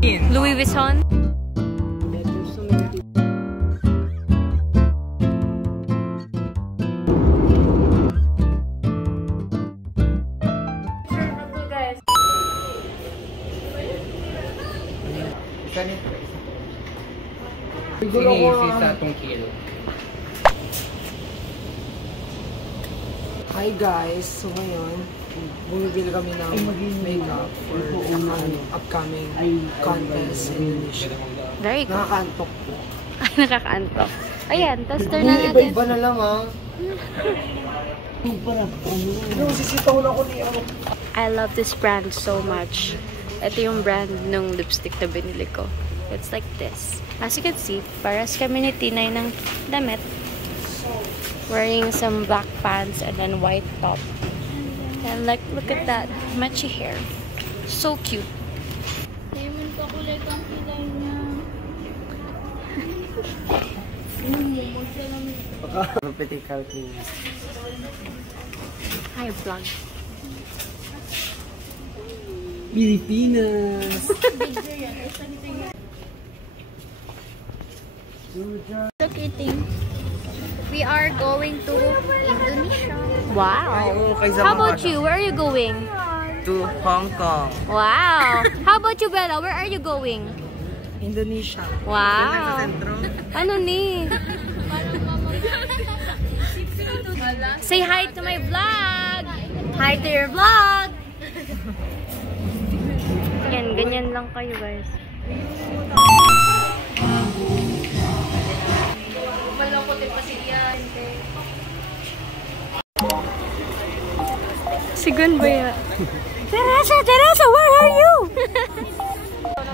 Louis Vuitton. Sa tungkil. Hi guys! So ngayon, bumibili kami ng makeup for upcoming contest in Indonesia. Very good. Nakakaantok po. Nakakaantok. Ayan, tapos turn na natin. Iba-iba na lang ha. Sisitaw na ako ni ano. I love this brand so much. Ito yung brand ng lipstick na binili ko. It's like this. As you can see, paras kami ni Tinay ng damit. Wearing some black pants and then white top. And like, look at that. Matchy hair. So cute. Lemon pa kulay kang kilay niya. Vertical please. Hi, vlog. Pilipinas! Look eating. We are going to Indonesia. Wow. How about you? Where are you going? To Hong Kong. Wow. How about you, Bella? Where are you going? Indonesia. Wow. Ano ni? Say hi to my vlog. Hi to your vlog. Yan, ganyan lang kayo, guys. Sigun ba ya? Teresa, where are you?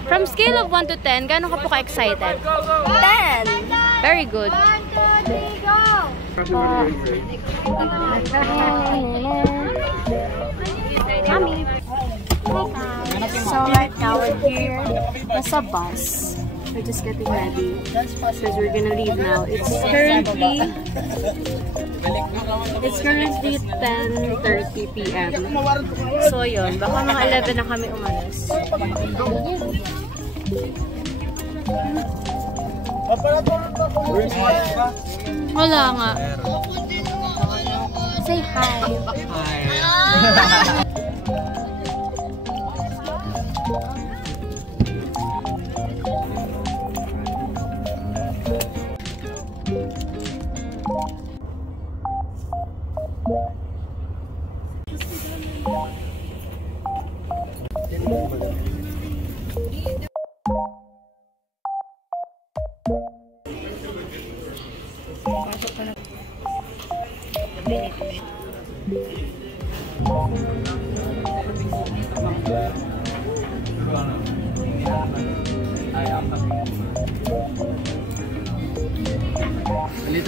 From scale of 1 to 10, gaano ka po ka-excited? 10! Very good. 1, 2, 3, go! Mommy. So right now we're here. There's a bus. We're just getting ready because we're gonna leave now. It's currently 10:30 p.m. So yun, baka mga 11 na kami umalis. Wala nga. Say hi. Hi.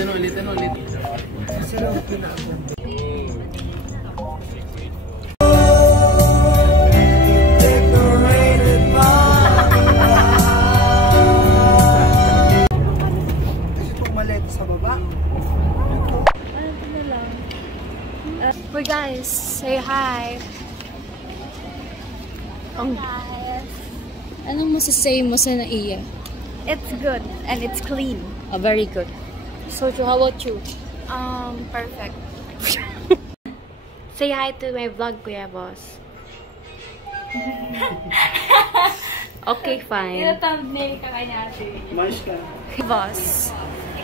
Ulitin. Well guys, say hi. Anong masasay mo sa Naiya? It's good and it's clean. Oh, very good. So, how about you? Perfect. Say hi to my vlog, Kuya Boss. Okay, fine. Thumbnail ka kanya ate. Mais ka. Boss.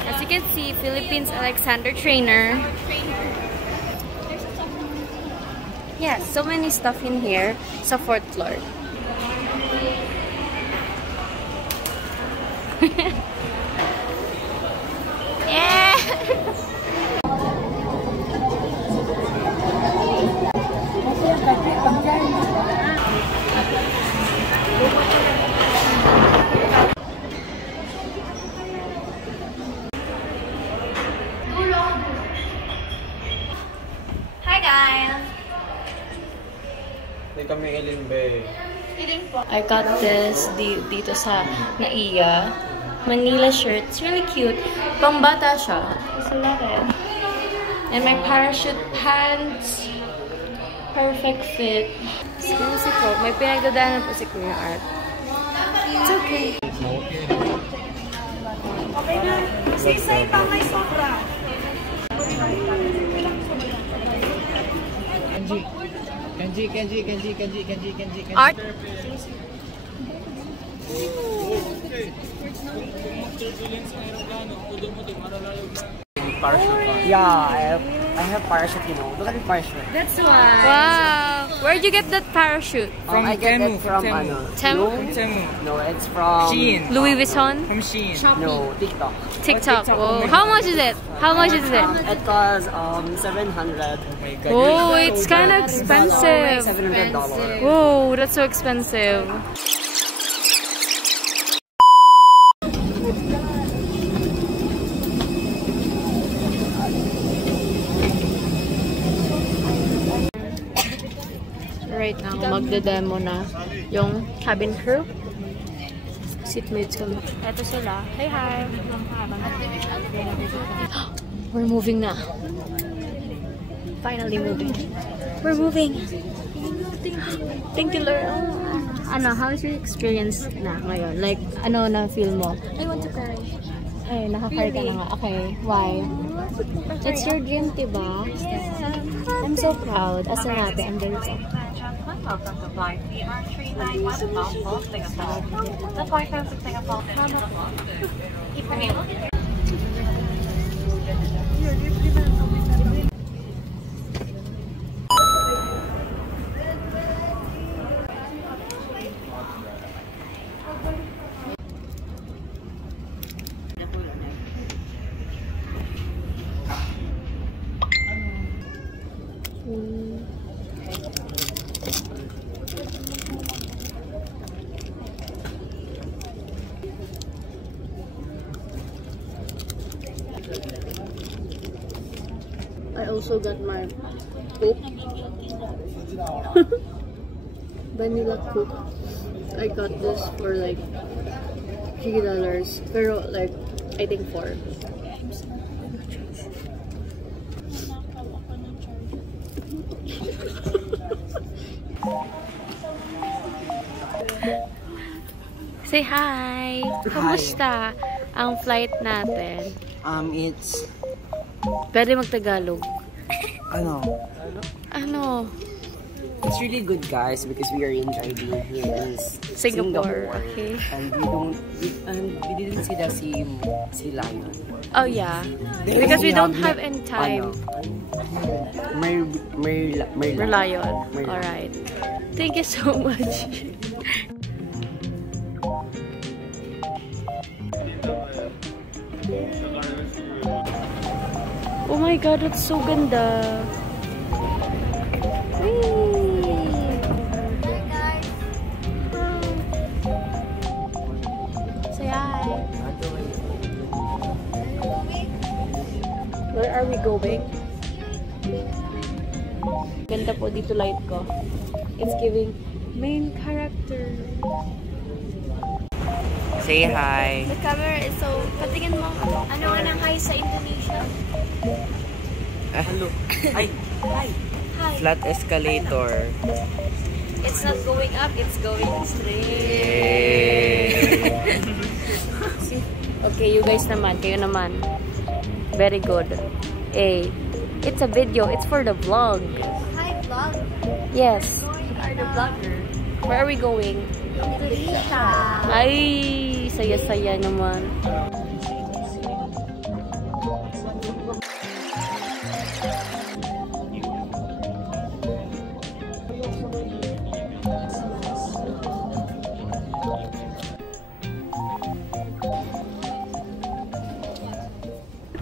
As you can see, Philippines Alexander Trainer. Yes, so many stuff in here sa 4th floor. Yeah! Hi guys! Hindi kami ilimbe. I got this dito sa Naiya. Manila shirt. It's really cute. Pangbata siya. Sa laki. And my parachute pants. Perfect fit. Excuse ko. May pinagdadaanan po si Kuya Art. It's okay. Okay na. Sisay pa may sobra. Kenji. Art. Yeah, I have parachute, you know. Look at the parachute. That's why. Wow. Where'd you get that parachute? From I get Temu, it from Temu. ano? Temu? Temu. No, it's from Shein. Louis Vuitton? From Shein. No, TikTok. TikTok. TikTok. Oh, Oh my how God. much is it? How much is it? It costs 700. Oh my god. Oh, it's kind of expensive. $700. Whoa, that's so expensive. Right now, magde-demo na yung cabin crew. Seatmates kami. Eto sila. Say hi. We're moving na. Finally moving. We're moving. Thank you, Lord. Ano, how's your experience na ngayon? Like, ano na feel mo? I want to cry. Ay, nakakari ka na nga. Okay, why? It's your dream, diba? I'm so proud. As an ate, I'm very proud. Welcome to flight CR391 Mount Singapore. The flight goes to Singapore and Singapore. If you're able to I also got my Coke. Vanilla Coke. I got this for like $3. Pero like, I think 4. Say hi! Kamusta ang flight natin? It's Pwede mag-Tagalog. Ano? It's really good, guys, because we are enjoying being here in Singapore. Okay. And we didn't see the sea lion. Oh yeah. Because we don't have any time. Merlion. Alright. Thank you so much. Oh my god, it's so ganda. Whee! Say hi. Where are we going? Ganda po dito light ko. It's giving main character. Say hi. The camera is so... Patingin mo. Ano nga ng hi sa Indonesia? Hello. Hi. Hi. Flat escalator. It's not going up, it's going straight. Okay, you guys naman. Kayo naman. Very good. A. It's a video. It's for the vlog. Hi, vlog. Yes. We are the vlogger. Where are we going? Indonesia. Ay, saya-saya naman.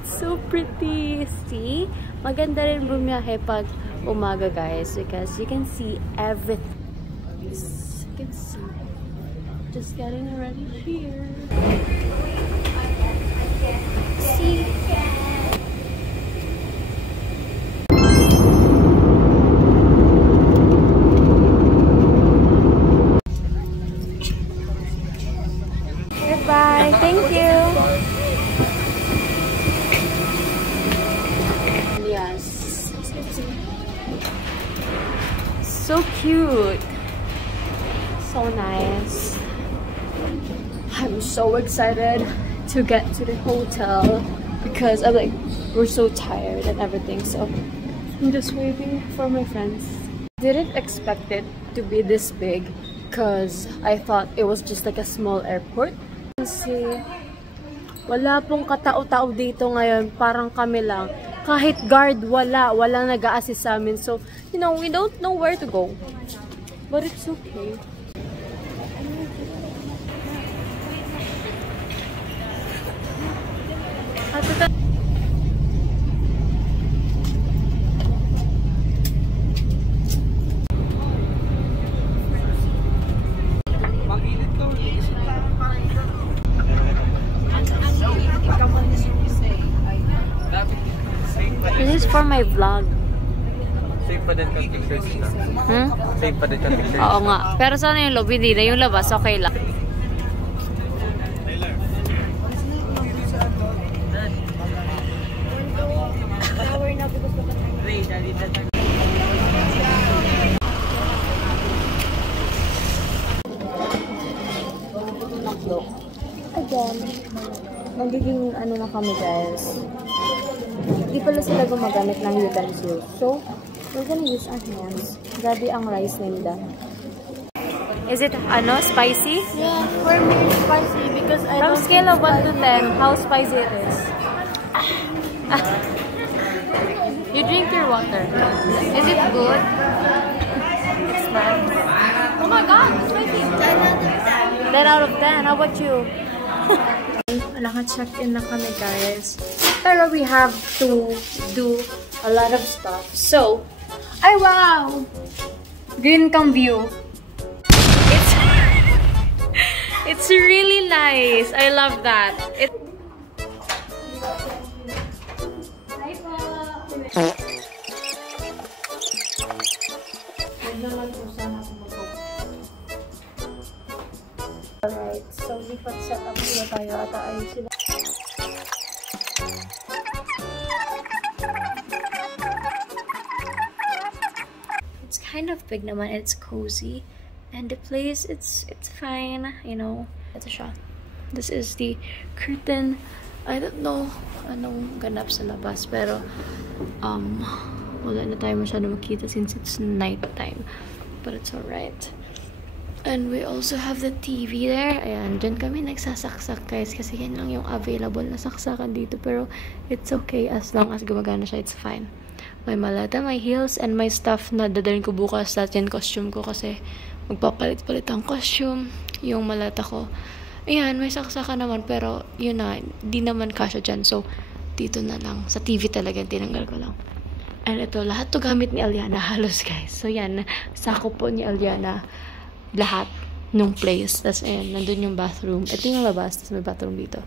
So pretty. See? Maganda rin bumiyahe pag umaga, guys, because you can see everything. Yes, you can see. Just getting ready here. See? Goodbye. Thank you. Yes. So cute. So nice. I'm so excited to get to the hotel because I'm like, we're so tired and everything. So I'm just waiting for my friends. Didn't expect it to be this big because I thought it was just like a small airport. Kasi wala pong katao-tao dito ngayon. Parang kami lang. Kahit guard, walang nag-a-assist sa amin. So, you know, we don't know where to go. But it's okay. This is for my vlog. Safe pa din kang pictures na. Safe pa din kang pictures. Oo nga. Pero sana yung lobby din na yung labas, okay lang. Again, magiging ano na kami guys. Di pala sila gumagamit ng utensils. So, we're gonna use our hands. Grabe ang rice nila. Is it, spicy? Yeah, for me it's spicy because I From don't scale of 1 to 10, how spicy it is? You drink your water. Is it good? It's nice. Oh my god, it's spicy. 10 out of 10. How about you? Naka-check-in na kami guys. Pero we have to do a lot of stuff. So, ay wow! Green kang view. It's really nice. I love that. Alright, so lipat set up sila tayo at ayos sila. It's kind of big naman, it's cozy. And the place, it's fine, you know. Ito siya. This is the curtain. I don't know anong ganap sa labas, pero wala na tayo masyado makita since it's night time. But it's alright. And we also have the TV there. Ayan, dyan kami nagsasaksak guys kasi yan lang yung available na saksakan dito. Pero it's okay as long as gumagana siya, it's fine. May malata, may heels, and my stuff na dadalhin ko bukas. Lahat yan costume ko kasi magpapalit-palit ang costume. Yung malata ko. Ayan, may saksakan naman pero yun na, di naman kasya dyan. So, dito na lang. Sa TV talaga tinanggal ko lang. And ito, lahat to gamit ni Aliana halos guys. So yan, sakop po ni Aliana lahat nung place. Tapos ayan, nandun yung bathroom. Ito yung labas, tapos may bathroom dito.